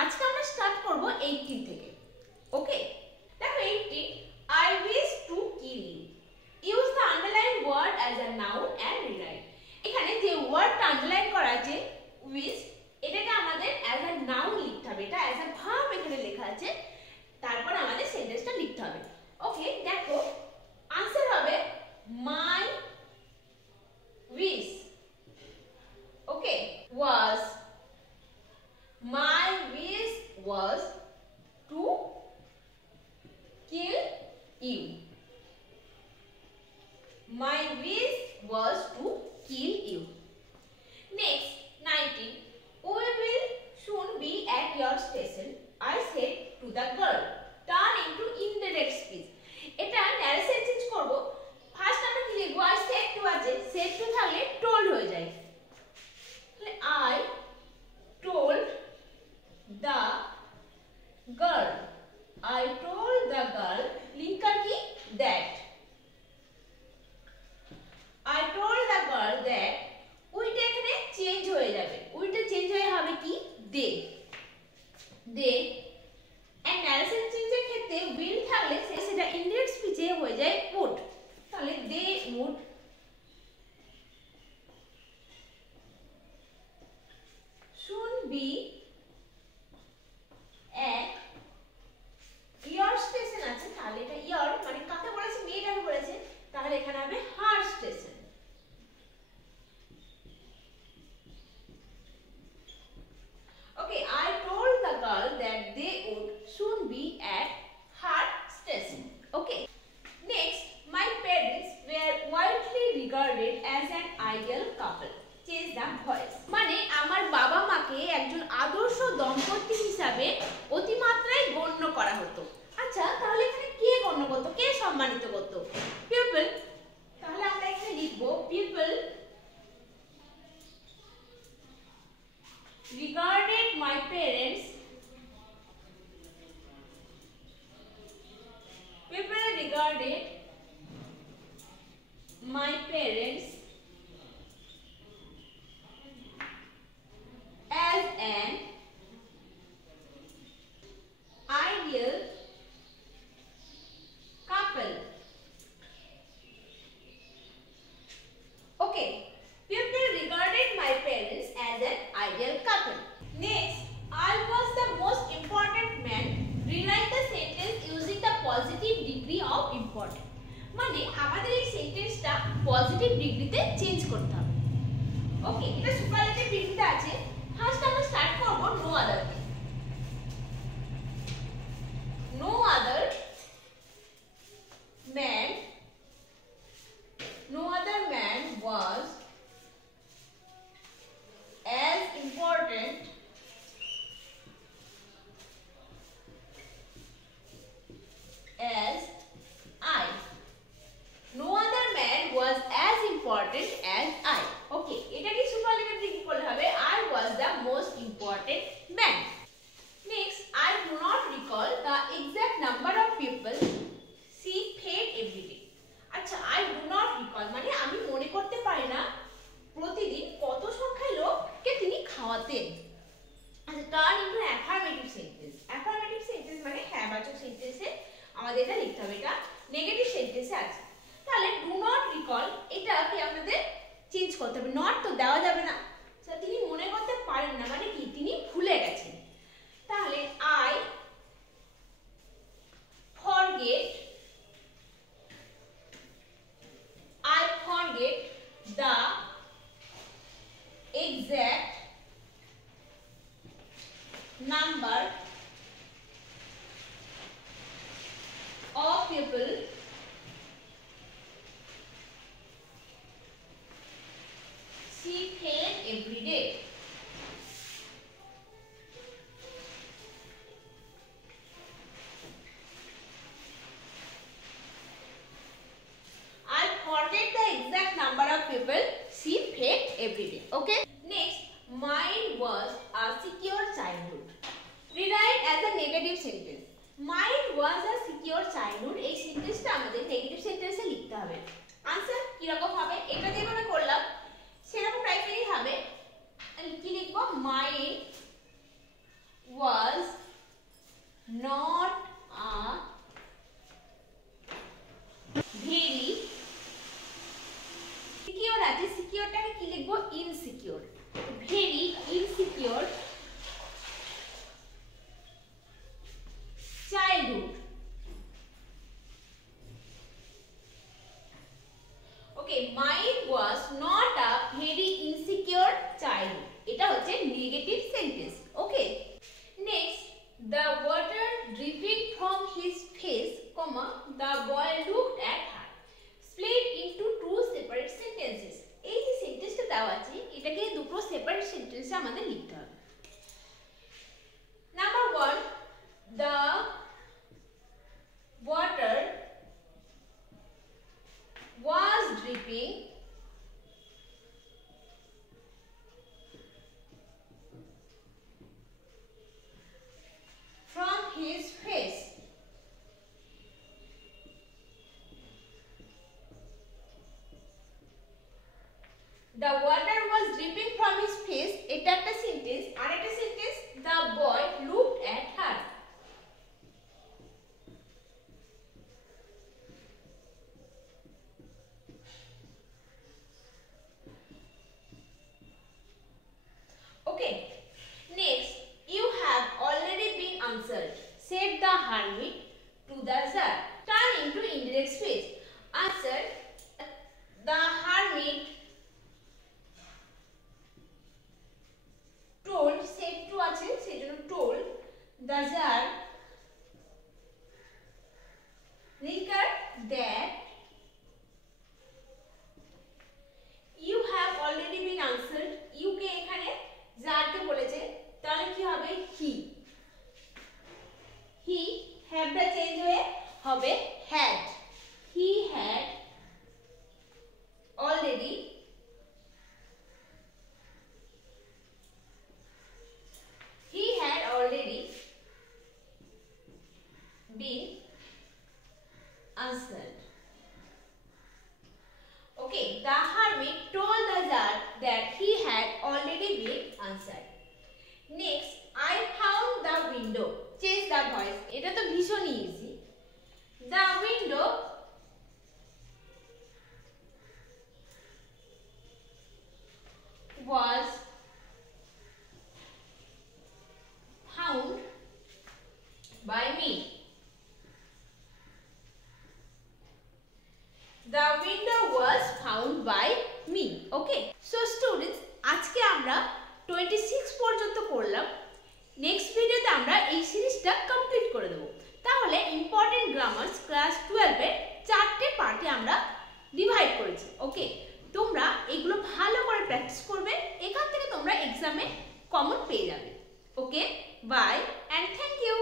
আজকে আমরা স্টার্ট করব 18 থেকে। ওকে, দেখো 18, I wish to kill you. Use the underlined word as a noun and rewrite. এখানে যে ওয়ার্ডটা আন্ডারলাইন করা আছে wish, এটাকে আমাদের as a noun লিখতে হবে। এটা as a verb এখানে লেখা আছে, তারপর আমাদের সেন্টেন্সটা লিখতে হবে। ওকে, দেখো आंसर হবে my wish, okay, was, my wish was to kill you. My wish was to kill you. Next, 19, we will soon be at your station, I said to the girl. Turn into indirect speech. এটা narration change করব। ফার্স্ট আমরা কি লিখব? I said to আছে, said to থাকলে told হয়ে যায়। তাহলে I told the girl, I told the girl, linker কি that, I told the girl that, উইটা এখানে চেঞ্জ হয়ে যাবে, উইটা চেঞ্জ হয়ে হবে কি they, they, and narration চেঞ্জের ক্ষেত্রে will থাকলে সেটা ইনডাইরেক্ট স্পিচে হয়ে যায় would, তাহলে they would soon be at your station আছে, তাহলে এটা your মানে কাকে বলেছে? মেয়েটাকে বলেছে, তাহলে এখানে হবে her station। Okay, I told the girl that they would soon be at her station. Okay, next, my parents were widely regarded as an ideal couple. Change the voice. মানে আমার বাবা মাকে একজন আদর্শ দম্পতি হিসাবে অতিমাত্রায় গণ্য করা হতো। আচ্ছা, তাহলে এখানে কে গণ্য করতো, কে সম্মানিত করতো? পিপল। তাহলে আমরা এখানে লিখব people regarded my parents, people regarded my parents as an ideal couple. Okay, people regarded my parents as an ideal couple. Next, I was the most important man. Rewrite the sentence using the positive degree of important. মানে আমাদের এই সেন্টেন্সটা পজিটিভ ডিগ্রিতে চেঞ্জ করতে হবে। ওকে, এটা সুপারলেটিভ ডিগ্রিতে আছে। ফার্স্ট আমরা স্টার্ট করব নো আদার দিয়ে। No other man, no other man was as important as I. No other man was as important as I. Okay, এটা কি সুপারলেটিভ ডিগ্রি করলে হবে I was the most important man. Next, I do not recall the exact number of people she fed every day. আচ্ছা, I do not recall মানে আমি মনে করতে পারি না প্রতিদিন কত সংখ্যায় লোককে তিনি খাওয়াতেন। আচ্ছা, turn into affirmative sentence. Affirmative sentence মানে হ্যাঁবাচক সেন্টেন্সে আমাদের এটা লিখতে হবে, এটা নেগেটিভ সেন্টেন্সে আছে। তাহলে ডু নট রিকল এটাকে আপনাদের চেঞ্জ করতে হবে, নট তো দেওয়া যাবে না। তিনি মনে করতে পারেন না মানে কি তিনি ভুলে গেছেন। তাহলে I forget the exact number of people she fed every day. I forget the exact number of people she fed every day. Okay. Next, mine was a secure childhood. Rewrite as a negative sentence. Mine was a secure childhood. এই সেন্টেন্সটা আমাদের নেগেটিভ সেন্টেন্সে লিখতে হবে। আনসার কি রকম হবে? এটা যেভাবে করলাম সেরকম টাইপেরই হবে। কি লিখবো? Mine was his face, comma, the boy looked at her. Split into two separate sentences. এই যে সেন্টেন্সটা দেওয়া আছে এটাকে দুটো সেপারেট সেন্টেন্সে আমাদের লিখতে হবে। নাম্বার 1, the water was dripping from his face. The water was dripping from his face. এটা একটা সেন্টেন্স। আর একটা sentence, the boy looked at her. Okay. Next, you have already been answered, said the hermit to the jar, turning to indirect speech. Answer, the hermit told, said to আছে সেজন্য told, the jar liquor that you have already been answered. you কে এখানে jar কে বলেছে, তাহলে কি হবে he have টা চেঞ্জ হয়ে হবে had. he had already been answered. Okay, the hermit told the jar that he had already been answered. Next, I found the window. Change the voice. এটা তো ভীষণ easy. The window was found by me. The window was found by me. Okay. So students, আজকে আমরা 26 পর্যন্ত করলাম। নেক্সট ভিডিওতে আমরা এই সিরিজটা কমপ্লিট করে দেব। তাহলে ইম্পর্টেন্ট গ্রামার্স ক্লাস 12 এর 4টে পার্টে আমরা ডিভাইড করেছি। ওকে, তোমরা এগুলো ভালো করে প্র্যাকটিস করবে, এখান থেকে তোমরা এক্সামে কমন পেয়ে যাবে। ওকে, বাই এন্ড থ্যাংক ইউ।